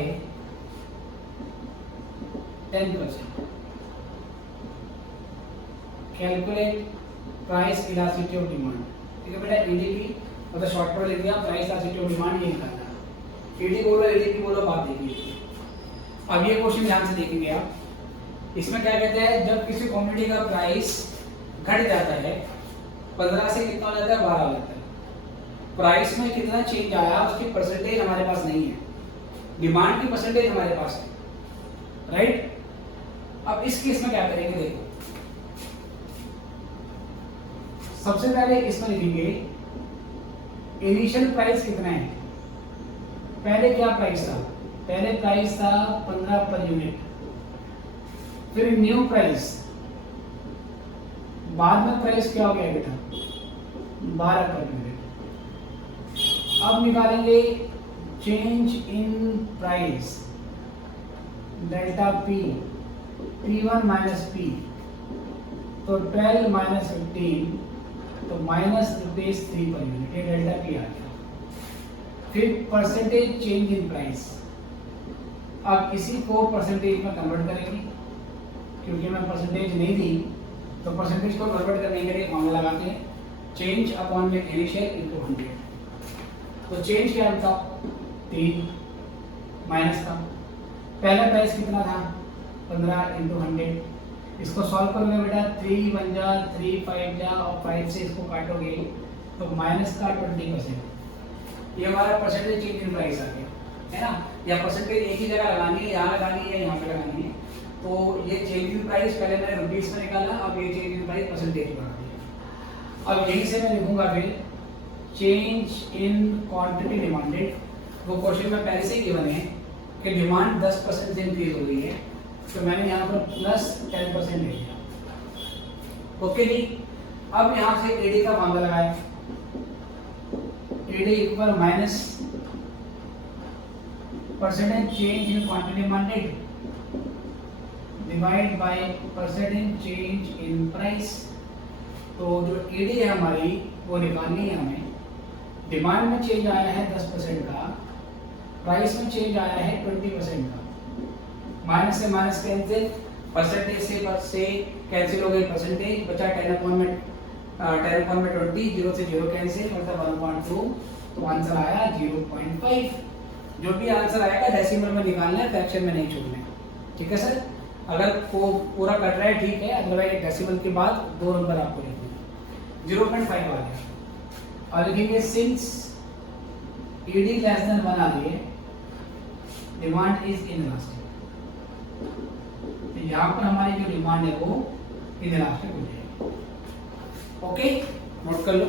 10%. Calculate price elasticity of demand। ठीक है बेटा, EDP मतलब शॉर्ट पर लिख दिया, प्राइस इलास्टिसिटी ऑफ डिमांड ये निकालना है। ED बोलो EDP बोलो, बात देखिए। अब ये क्वेश्चन ध्यान से देखेंगे आप, इसमें क्या कहते हैं, जब किसी कमोडिटी का प्राइस घट जाता है 15 से कितना हो जाता है, 12 हो जाता है। प्राइस में कितना चेंज आया उसकी परसेंटेज हमारे पास नहीं है, डिमांड की परसेंटेज हमारे पास है, राइट। अब इस केस में क्या करेंगे, देखो सबसे पहले इसमें लिखेंगे इनिशियल प्राइस कितना है। पहले क्या प्राइस था, पहले प्राइस था 15 पर यूनिट, फिर न्यू प्राइस, बाद में प्राइस क्या हो गया बेटा, 12 पर यूनिट। अब निकालेंगे change in price, delta P, P1 minus P, तो 12 माइनस 15 तो माइनस ₹3 पर यूनिट, ये डेल्टा पी आ गया। फिर परसेंटेज चेंज इन प्राइस, अब इसी को परसेंटेज में कन्वर्ट करेंगे, क्योंकि मैं परसेंटेज नहीं दी तो परसेंटेज को कन्वर्ट करने के लिए फॉर्मूला लगाते हैं, चेंज अपॉन में इनिशियल इनटू 100। तो चेंज क्या था, 3 माइनस का पहला प्राइस कितना था, 15 इंटू 100। इसको सॉल्व करोगे बेटा, 3 1 जा 3 5 जा और 5 से इसको काटोगे तो माइनस का 20%। ये हमारा परसेंटेज चेंज इन प्राइस आ गया, है ना। या परसेंटेज एक ही जगह लगानी है, यहाँ लगानी है, यहाँ पे लगानी है। तो ये चेंज इन प्राइस पहले मैंने रुपीस में निकाला, अब ये चेंज इन प्राइस परसेंटेज बना दिया। अब यहीं से मैं लिखूंगा फिर चेंज इन क्वांटिटी डिमांडेड। वो क्वेश्चन में पहले से ही गिवन है कि डिमांड 10% से इंक्रीज हो गई है, तो मैंने यहाँ पर प्लस 10% ले लिया। ओके जी, अब यहाँ से एडी का फॉर्मूला लगाए, ED equal minus percentage change in quantity demanded divide by percentage change in price. तो जो एडी है हमारी वो निकालनी है हमें। डिमांड में चेंज आया है 10% का, प्राइस में चेंज आया है 20% का। माइनस से माइनस कैंसिल, परसेंटेज से कैंसिल हो गई परसेंटेज, बचा 10/20, 0 से 0 कैंसिल, मतलब 1.2, तो आंसर आया 0.5। जो भी आंसर आएगा डेसिमल में निकालना है, फ्रैक्शन में नहीं छोड़ना है, ठीक है सर। अगर को पूरा कट रहा है ठीक है, अदरवाइज डेसिमल के बाद 2 नंबर आपको लिखना है। 0.5 आ गया। और लिखेंगे सिंस ईडी लेस देन 1 आ गई है, डिमांड इज इनइलास्टिक। तो यहाँ पर हमारी जो डिमांड है वो इनइलास्टिक हो जाएगी। ओके, नोट कर लो।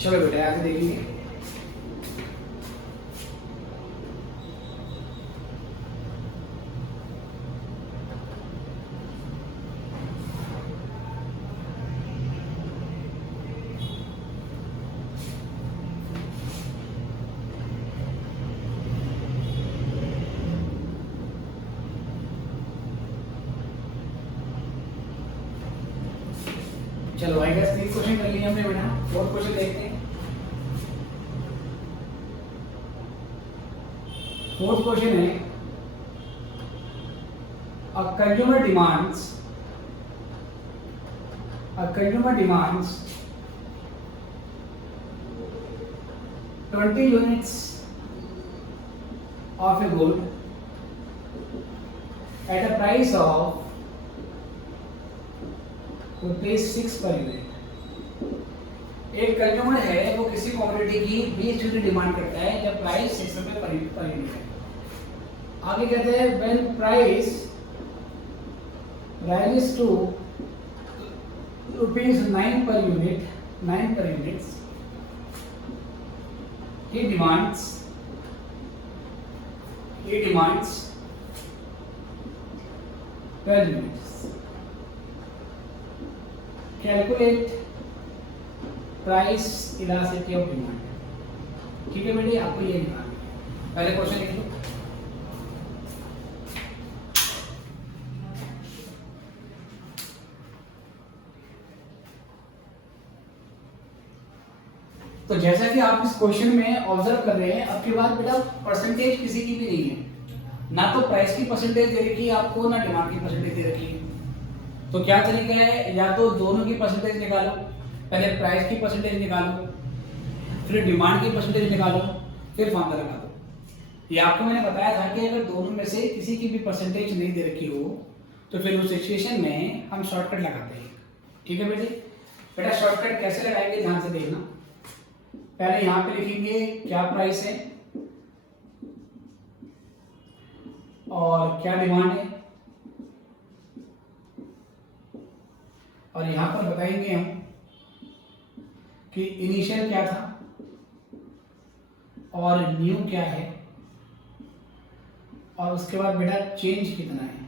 चलो बेटा आगे देखेंगे। चलो आई गेस 3 क्वेश्चन कर लिए हमने बेटा, 4 क्वेश्चन देखते हैं। 4th क्वेश्चन है, a consumer demands 20 units of a good at a price of ₹6 per unit. एक कंज्यूमर है वो किसी कमोडिटी की 20 यूनिट डिमांड करता है जब प्राइस 6 रुपए पर यूनिट है। आगे कहते हैं when price rises to ₹9 per unit, he demands 12 units। Calculate price elasticity of demand. ठीक है बेटी, आपको ये निकालना है। पहले क्वेश्चन लिख लो। तो जैसा कि आप इस क्वेश्चन में ऑब्जर्व कर रहे हैं, अब की बात बेटा परसेंटेज किसी की भी नहीं है, ना तो प्राइस की परसेंटेज दे रखी है आपको, ना डिमांड की परसेंटेज दे रखी है। तो क्या तरीका है, या तो दोनों की परसेंटेज निकालो, पहले प्राइस की परसेंटेज निकालो, फिर डिमांड की परसेंटेज निकालो, फिर फॉर्मूला लगा दो। ये आपको मैंने बताया था कि अगर दोनों में से किसी की भी परसेंटेज नहीं दे रखी हो तो फिर उस सिचुएशन में हम शॉर्टकट लगाते हैं। ठीक है बेटा शॉर्टकट कैसे लगाएंगे ध्यान से देखना। पहले यहाँ पे लिखेंगे क्या प्राइस है और क्या डिमांड है, और यहां पर बताएंगे हम कि इनिशियल क्या था और न्यू क्या है, और उसके बाद बेटा चेंज कितना है।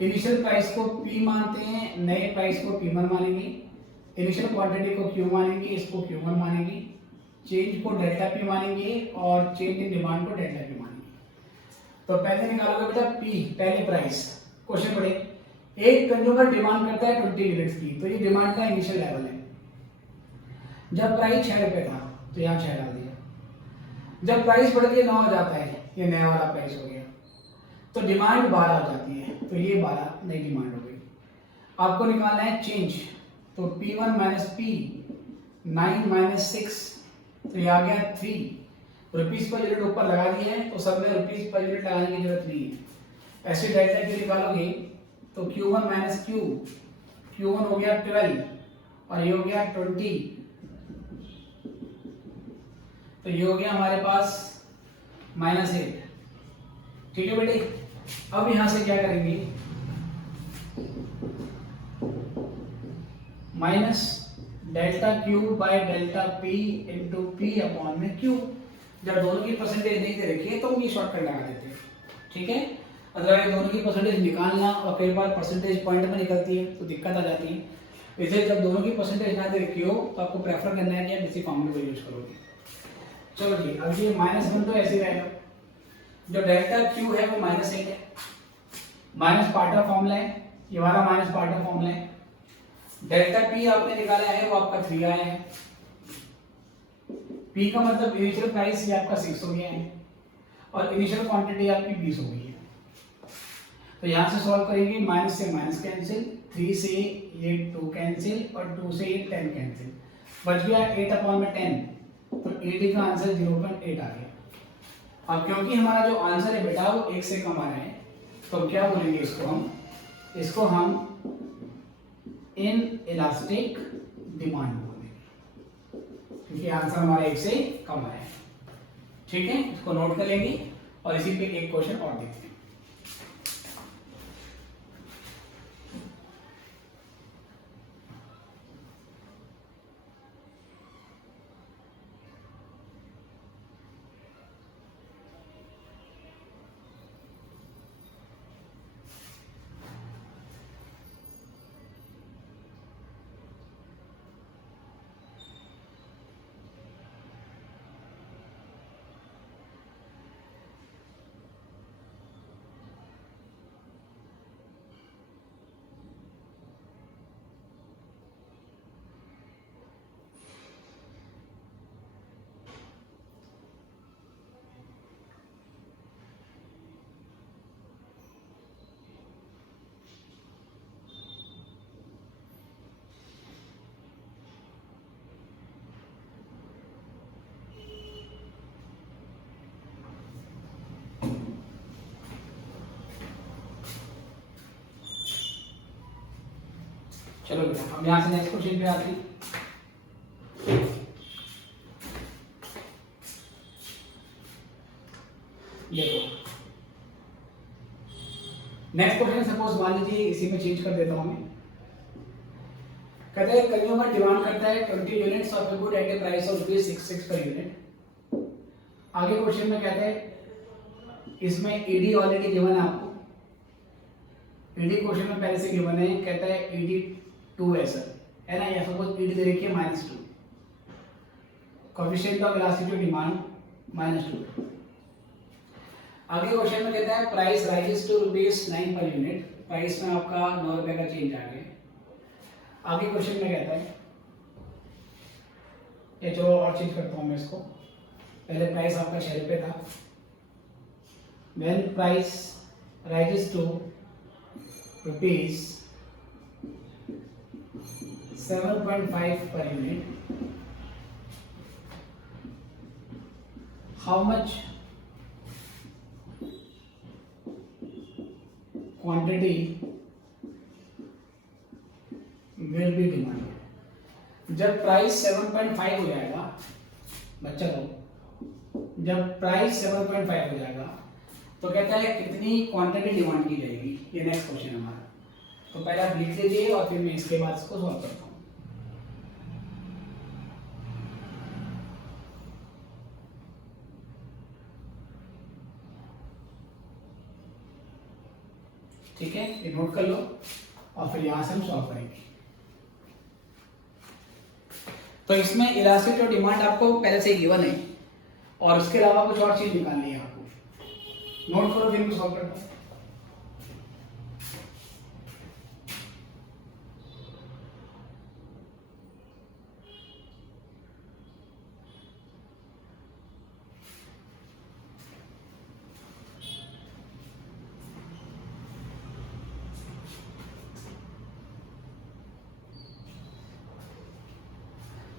इनिशियल प्राइस को P मानते हैं, नए प्राइस को P1 मानेंगे, इनिशियल क्वांटिटी को Q मानेंगे, इसको Q1 मानेंगे, चेंज को डेल्टा P मानेंगे और चेंज इन डिमांड को डेल्टा P मानेंगे। तो पहले निकालोगे बेटा P, पहली प्राइस। क्वेश्चन पढ़े, एक कंज्यूमर डिमांड करता है 20 यूनिट्स की, तो ये डिमांड का इनिशियल लेवल है। जब प्राइस 6 रुपए था तो यहाँ 6 डाल दिया, जब प्राइस बढ़ के 9 हो जाता है, ये नया वाला प्राइस हो गया, तो डिमांड 12 हो जाती है, तो ये 12 नई डिमांड हो गई। आपको निकालना है चेंज, तो P1 माइनस P, 9 माइनस 6, तो ये आ गया 3 रुपीज पर यूनिट ऊपर लगा दिए हैं, तो सब में रुपीज पर यूनिट लगाने की जरूरत नहीं है। ऐसे डेल्टा Q निकालोगे तो Q1 माइनस Q1 हो गया 12 और ये हो गया 20, तो ये हो गया हमारे पास -8। ठीक है बेटे, अब यहां से क्या करेंगे, minus delta Q by delta P into P upon में Q। जब दोनों की परसेंटेज नहीं दे रखी है तो हम ये शॉर्टकट लगा देते हैं। ठीक है, अदरवाइज दोनों की परसेंटेज निकालना और कई बार परसेंटेज पॉइंट में निकलती है तो दिक्कत आ जाती है। इसे जब दोनों की परसेंटेज ना दे रखी हो तो आपको प्रेफर करना है कि आप इसी फॉर्मूले को यूज करोगे। चलो जी, अब ये -1 तो ऐसे ही रहेगा। जो डेल्टा क्यू है वो -1 है, माइनस पार्ट ऑफ फॉर्मूला है, ये वाला माइनस पार्ट ऑफ फॉर्मूला है। डेल्टा पी आपने निकाला है वो आपका 3 आया है। पी का मतलब इनिशियल प्राइस ये आपका 6 हो गया है और इनिशियल क्वांटिटी आपकी 20 हो गई है। तो यहाँ से सॉल्व करेंगे, माइनस से माइनस कैंसिल, 3 से ये 2 कैंसिल और 2 से ये 10 कैंसिल, बच गया 8/10। तो 80 का आंसर 0.8 आ गया। अब क्योंकि हमारा जो आंसर है बेटा वो 1 से कम आ रहा है तो क्या बोलेंगे इसको हम इन इलास्टिक डिमांड बोलेंगे, क्योंकि आंसर हमारा 1 से कम आया है। ठीक है, इसको नोट कर लेंगे और इसी पे एक क्वेश्चन और देखते हैं। चलो बेटा, अब यहाँ से नेक्स्ट क्वेश्चन पे आते हैं। देखो नेक्स्ट क्वेश्चन, सपोज मान लीजिए इसी में चेंज कर देता हूं मैं। कहते हैं कंज्यूमर डिमांड करता है 20 units of a good at A price of ₹66 per unit. आगे क्वेश्चन में कहते हैं, इसमें ईडी ऑलरेडी गिवन है आपको, ईडी क्वेश्चन में पहले से गिवन है। कहता है ईडी 2 है सर, है ना, या सपोज ईडी दे रखी है -2, कोएफिशिएंट ऑफ इलास्टिसिटी डिमांड -2। आगे क्वेश्चन में कहता है price rises to ₹9 per unit, price में आपका 9 रुपए का चेंज आ गया। आगे क्वेश्चन में कहता है, ये चलो और चेंज करता हूं मैं इसको, पहले प्राइस आपका 6 रुपए था, when price rises to ₹7.5 per unit, how much quantity will be demanded। जब प्राइस 7.5 हो जाएगा बच्चा लोग, जब प्राइस 7.5 हो जाएगा तो कहता है कितनी क्वांटिटी डिमांड की जाएगी। ये नेक्स्ट क्वेश्चन है हमारा, तो पहले आप लिख लीजिए और फिर मैं इसके बाद इसको सॉल्व करता हूँ। ठीक है, ये नोट कर लो और फिर यहां से हम सॉल्व करेंगे। तो इसमें इलास्टिक और डिमांड आपको पहले से गिवन है और उसके अलावा कुछ और चीज निकालनी है आपको, नोट करो फिर मैं सॉल्व करता हूं।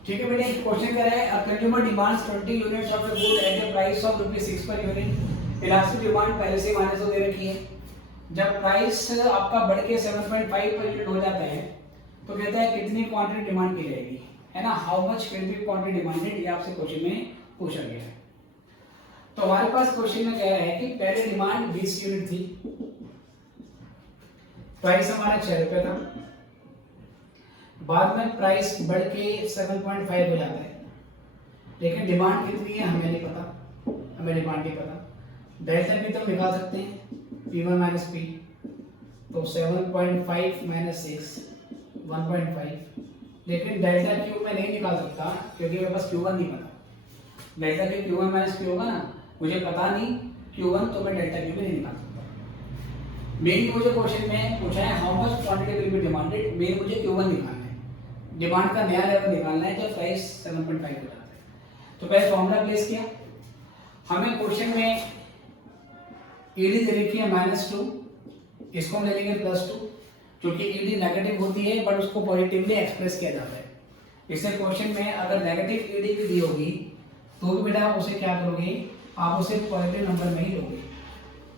ठीक है बेटे, क्वेश्चन कह रहा है consumer demands 20 units of the good at the price of ₹6 per unit. Elastic demand पहले से माइनस दे रखी है। जब प्राइस आपका बढ़ के 7.5 पर यूनिट हो जाता है तो कहता है कितनी क्वांटिटी डिमांड की जाएगी, है ना, how much can be quantity demanded, ये आपसे क्वेश्चन में पूछा गया है। तो हमारे पास क्वेश्चन में कह रहा है कि पहले डिमांड 20 यूनिट थी, प्राइस हमारा 6 रुपए था, बाद में प्राइस बढ़ के 7.5 हो जाता है, लेकिन डिमांड कितनी है हमें नहीं पता, हमें डिमांड नहीं पता। डेल्टा पी तो निकाल सकते हैं, P1 - P, तो 7.5 - 6 1.5, लेकिन डेल्टा क्यू मैं नहीं निकाल सकता क्योंकि मेरे पास Q1 नहीं पता। Delta Q Q1 minus Q होगा ना, मुझे पता नहीं Q1, तो मैं डेल्टा क्यू भी नहीं निकाल सकता। मेन मुझे क्वेश्चन में पूछा है how much quantity will be demanded, main मुझे Q1 निकालना है, डिमांड का नया लेवल निकालना है जब प्राइस 7.5 हो जाता है। तो पहले फॉर्मूला प्लेस किया, हमें क्वेश्चन में ईडी दे रखी है -2, इसको हम ले लेंगे +2, क्योंकि ईडी नेगेटिव होती है बट उसको पॉजिटिवली एक्सप्रेस किया जाता है। इससे क्वेश्चन में अगर नेगेटिव ईडी की दी होगी तो भी बेटा उसे क्या करोगे, आप उसे पॉजिटिव नंबर में ही लोगे।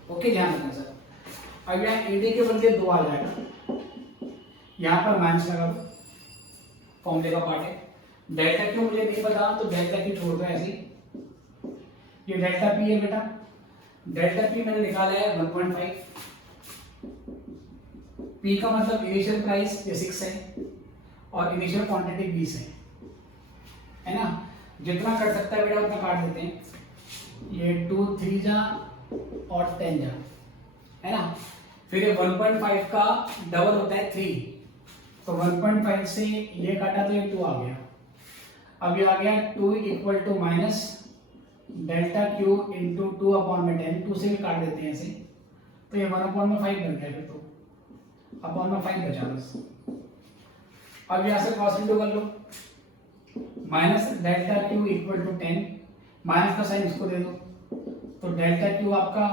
ओके, ध्यान रखना सर। अब यहाँ ईडी के बदले 2 आ जाएगा, यहाँ पर माइनस लगा दो, फॉर्मूले का पार्ट है। डेल्टा क्यू मुझे नहीं पता तो डेल्टा क्यू छोड़ दो ऐसे, ये डेल्टा पी है बेटा, डेल्टा पी मैंने निकाला है 1.5, पी का मतलब इनिशियल प्राइस ये 6 है और इनिशियल क्वांटिटी 20 है ना। जितना कट सकता है बेटा उतना काट देते हैं, ये 2 3 जा और 10 जा, है ना। फिर ये 1.5 का डबल होता है 3, तो 1.5 से ये काटा तो ये 2 आ गया। अब ये आ गया 2 equal to minus delta Q into 2/10, 2 से भी काट देते हैं ऐसे, तो ये 1/5 बन गया, फिर तो अपॉन में 5 बचा बस। अब यहाँ से क्रॉस इंटू कर लो, minus delta Q equal to 10, minus का साइन इसको दे दो, तो डेल्टा क्यू आपका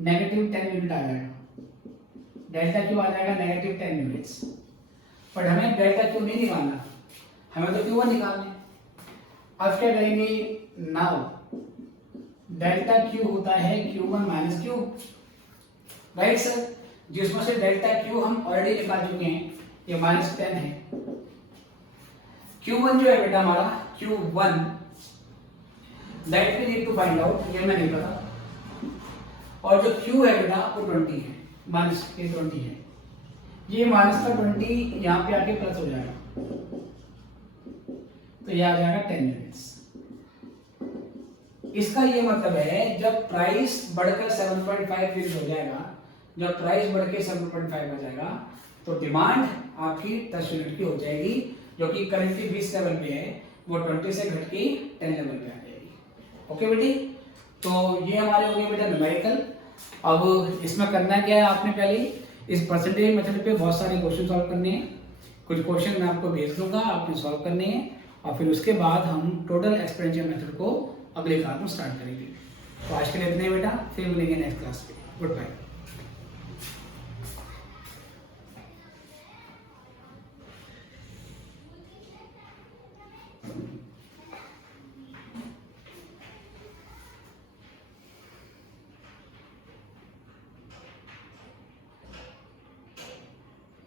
-10 यूनिट आ जाएगा, डेल्टा क्यू आ जाएगा -10 यूनिट्स। बट हमें डेल्टा क्यू नहीं निकालना, हमें तो Q1 निकालना है। अब क्या करेंगे, नाउ डेल्टा क्यू होता है Q1 minus Q, right sir, जिसमें से डेल्टा क्यू हम ऑलरेडी निकाल चुके हैं, ये -10 है। Q1 जो है बेटा हमारा Q1 that we need to find out, ये मैं नहीं पता। और जो Q है बेटा वो 20 है, -20 है, ये माइनस का 20 यहाँ पे आके प्लस हो जाएगा, तो ये आ जाएगा 10 यूनिट्स। इसका ये मतलब है जब प्राइस बढ़कर 7.5 यूनिट हो जाएगा, जब प्राइस बढ़ के 7.5 हो जाएगा तो डिमांड आपकी 10 यूनिट की हो जाएगी, जो कि करंटली 20 लेवल पे है, वो 20 से घट के 10 लेवल पे आ जाएगी। ओके बेटी, तो ये हमारे हो गए बेटा न्यूमेरिकल। अब इसमें करना क्या है, आपने पहले इस परसेंटेज मेथड पे बहुत सारे क्वेश्चन सॉल्व करने हैं, कुछ क्वेश्चन मैं आपको भेज दूंगा, आपने सॉल्व करने हैं, और फिर उसके बाद हम टोटल एक्सपेंडिचर मेथड को अगले क्लास में स्टार्ट करेंगे। तो आज के लिए इतने बेटा, फिर मिलेंगे नेक्स्ट क्लास पे। Good bye.